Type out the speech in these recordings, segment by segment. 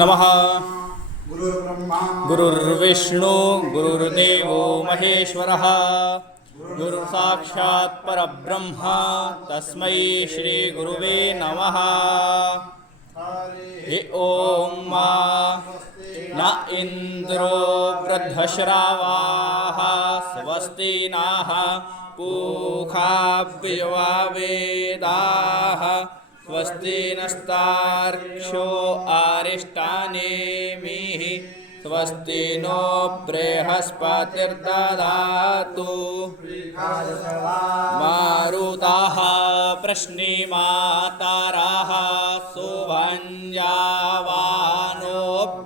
नमः। गुरुर्विष्णु गुरुर्देवो महेश्वरः गुरुसाक्षात् परब्रह्म तस्मै श्री गुरुवे नमः। हि ओम न इंद्रो वृद्धश्रावाः स्वस्ति नः पूषा विश्ववेदाः स्वस्ति नस्तार्क्ष्यो अरिष्टानेमिः स्वस्ति नो बृहस्पतिर्दधातु मारुताः प्रश्निमाताराः सुभञ्जावानो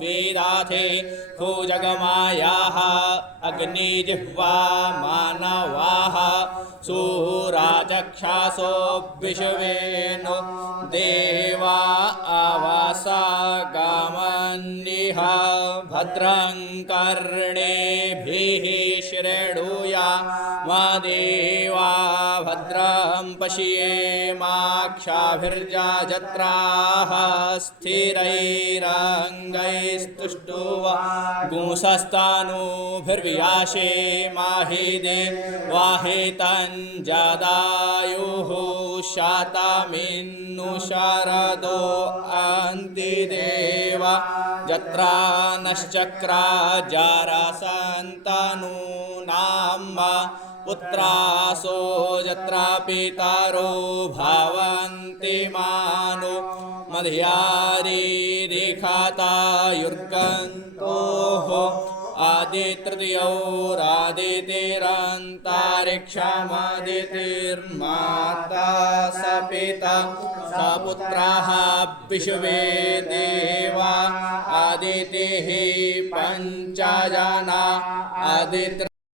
विदाथे भुजगमायाः अग्निजिह्वा मानवाः सूराचक्षासो विश्वेनो देवा आवासा गामन्निह भद्रं कर्णेभिः शृणुयाम देवा भद्रं पश्येमाक्षाभिर्यजत्राः स्थिरैरङ्गैस्तुष्टुवा गुंसस्तानुभिर्व्याशे माहिदे वाहितञ्जदायुः शातमिन्नु शरदो अन्तिदेवा जत्रा नश्चक्रा जरासन्तनूनां पुत्रासो यत्रा पितरो भवन्ति मानो मध्यारीरिखातायुर्गन्तोः आदित्यौरादितिरन्तरिक्षमदितिर्माता स पिता स पुत्राः विश्वे देवा आदितिः पञ्चजना आदित्य